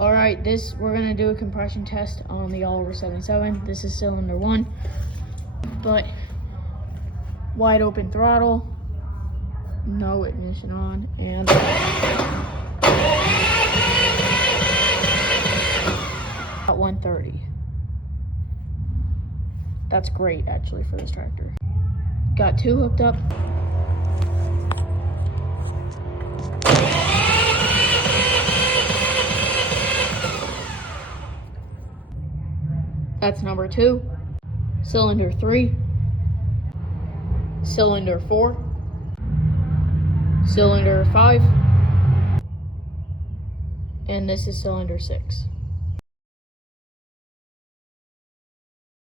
All right, we're gonna do a compression test on the Oliver 77. This is cylinder 1, but wide open throttle, no ignition on, and at 130. That's great actually for this tractor. Got 2 hooked up. That's number 2, cylinder 3, cylinder 4, cylinder 5, and this is cylinder 6.